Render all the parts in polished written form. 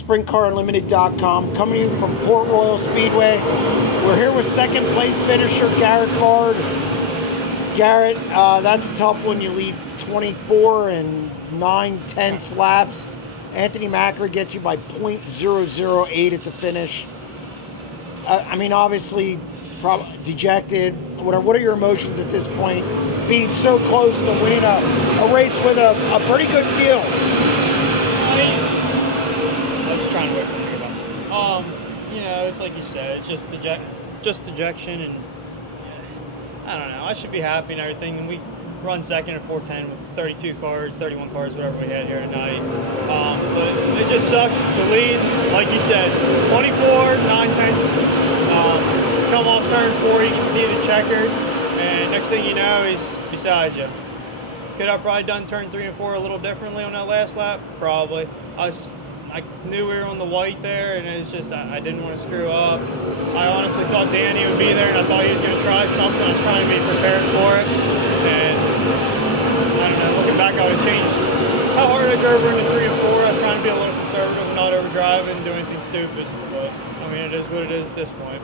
SprintCarUnlimited.com, coming to you from Port Royal Speedway. We're here with second place finisher Garrett Bard. Garrett, that's a tough one. You lead 24 and 9/10 laps. Anthony Macri gets you by .008 at the finish. I mean, obviously, dejected. What are your emotions at this point, being so close to winning a race with a pretty good field? I was just trying to wait for him to get up. You know, it's like you said, it's just dejection, and I don't know. I should be happy and everything. And we run second at 410 with 32 cars, 31 cars, whatever we had here tonight. But it just sucks to lead, like you said, 24, 9/10. Come off turn 4, you can see the checkered, and next thing you know, he's beside you. Could I probably done turn 3 and 4 a little differently on that last lap? Probably. I knew we were on the white there, and it was just I didn't want to screw up. I honestly thought Danny would be there, and I thought he was going to try something. I was trying to be prepared for it, and I don't know. Looking back, I would have changed how hard I drove into 3 and 4. I was trying to be a little conservative and not overdrive and do anything stupid. But I mean, it is what it is at this point.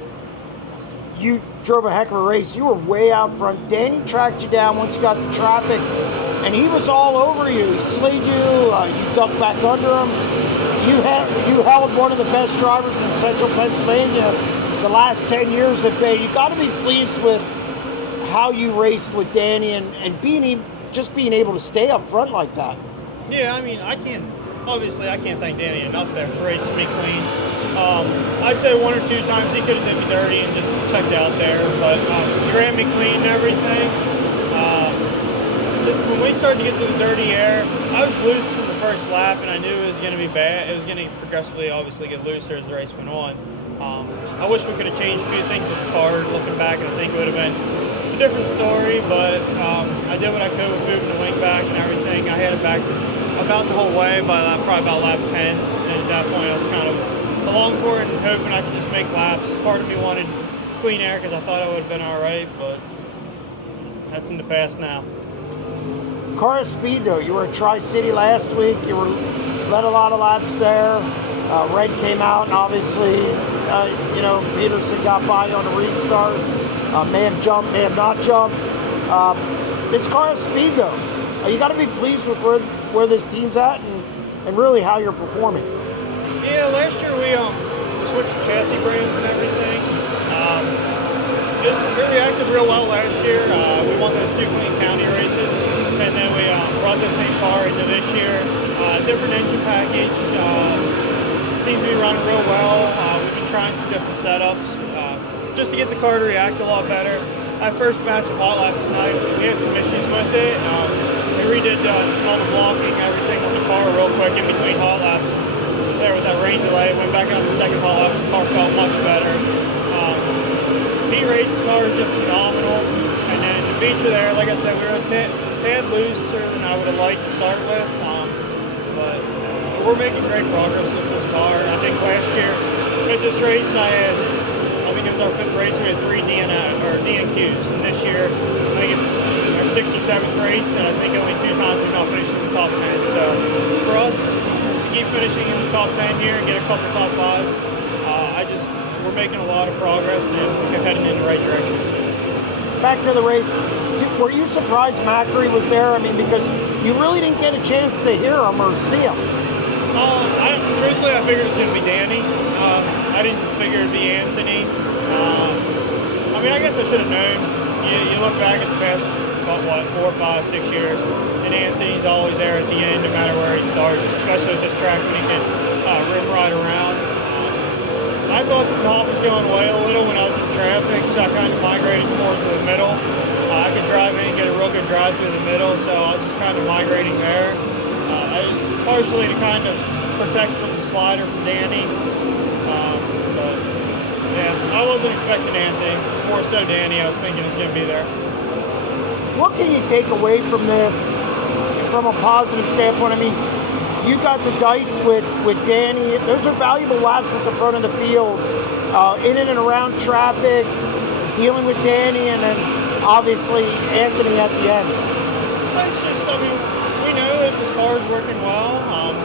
You drove a heck of a race. You were way out front. Danny tracked you down once you got the traffic, and he was all over you. He slid you. You ducked back under him. You held one of the best drivers in Central Pennsylvania the last 10 years at Bay. You got to be pleased with how you raced with Danny and being able to stay up front like that. Yeah, I mean, I can't thank Danny enough there for racing me clean. I'd say 1 or 2 times he could have did me dirty and just checked out there, but he ran me clean and everything. Just when we started to get to the dirty air, I was loose from the first lap, and I knew it was going to be bad. It was going to progressively, obviously, get looser as the race went on. I wish we could have changed a few things with the car. Looking back, and I think it would have been a different story, but I did what I could with moving the wing back and everything. I had it back about the whole way by probably about lap 10, and at that point I was kind of along for it and hoping I could just make laps. Part of me wanted clean air because I thought I would have been all right, but that's in the past now. Car of speed, though. You were at Tri-City last week. You led a lot of laps there. Red came out, and obviously, Peterson got by on a restart. May have jumped, may have not jumped. This car of speed, though. You got to be pleased with where this team's at and really how you're performing. Yeah, last year we switched chassis brands and everything. It reacted real well last year. We won those 2 clean county races, and then we brought the same car into this year. Different engine package. Seems to be running real well. We've been trying some different setups just to get the car to react a lot better. That first batch of hot laps tonight, we had some issues with it. We redid all the blocking, everything on the car real quick in between hot laps. There with that rain delay, went back on the second hot laps, the car felt much better. Heat race, the car is just phenomenal. And then the feature there, like I said, we were a tad looser than I would have liked to start with. But we're making great progress with this car. I think last year at this race, I think it was our 5th race, we had 3 DNQs. And this year, I think it's our 6th or 7th race, and I think only 2 times we've not finished in the top 10. So for us to keep finishing in the top 10 here and get a couple top 5s, we're making a lot of progress and we're heading in the right direction. Back to the race. Were you surprised Macri was there? I mean, because you really didn't get a chance to hear him or see him. Truthfully, I figured it was going to be Danny. I didn't figure it would be Anthony. I mean, I guess I should have known. You look back at the past, 4, 5, 6 years, and Anthony's always there at the end, no matter where he starts, especially with this track when he can rim ride around. I thought the top was going away a little when I was in traffic, so I kind of migrated more to the middle. I could drive in and get a real good drive through the middle, so I was just kind of migrating there. Partially to kind of protect from the slider from Danny. But yeah, I wasn't expecting Anthony. It was more so Danny. I was thinking he was going to be there. What can you take away from this from a positive standpoint? I mean, you got to dice with Danny. Those are valuable laps at the front of the field, in and around traffic, dealing with Danny, and then obviously Anthony at the end. It's just, I mean, we know that this car is working well.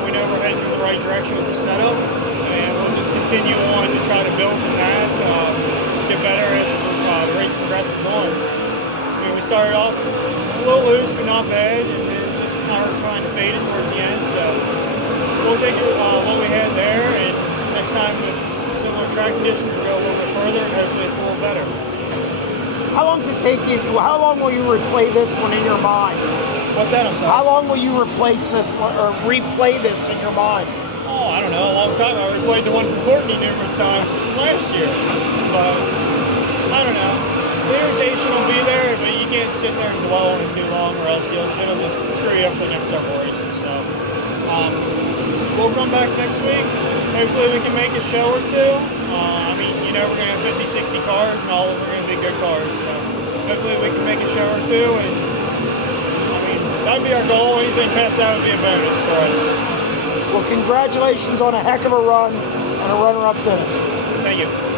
We know we're heading in the right direction with the setup, and we'll just continue on to try to build from that, get better as the race progresses on. I mean, we started off a little loose, but not bad, and then just kind of faded towards the end. So we'll take what we had there, and next time if it's similar track conditions, we'll go a little bit further, and hopefully it's a little better. How long does it take you? How long will you replay this one in your mind? What's that? I'm sorry. How long will you replace this one or replay this in your mind? Oh, I don't know, a long time. I replayed the one from Courtney numerous times last year, but I don't know. The irritation will be there, but you can't sit there and dwell on it too long, or else it'll just screw you up for the next several races. So we'll come back next week. Hopefully we can make a show or two. I mean, you know, we're going to have 50, 60 cars, and all of them are going to be good cars. So hopefully we can make a show or two, and I mean, that'd be our goal. Anything past that would be a bonus for us. Well, congratulations on a heck of a run and a runner-up finish. Thank you.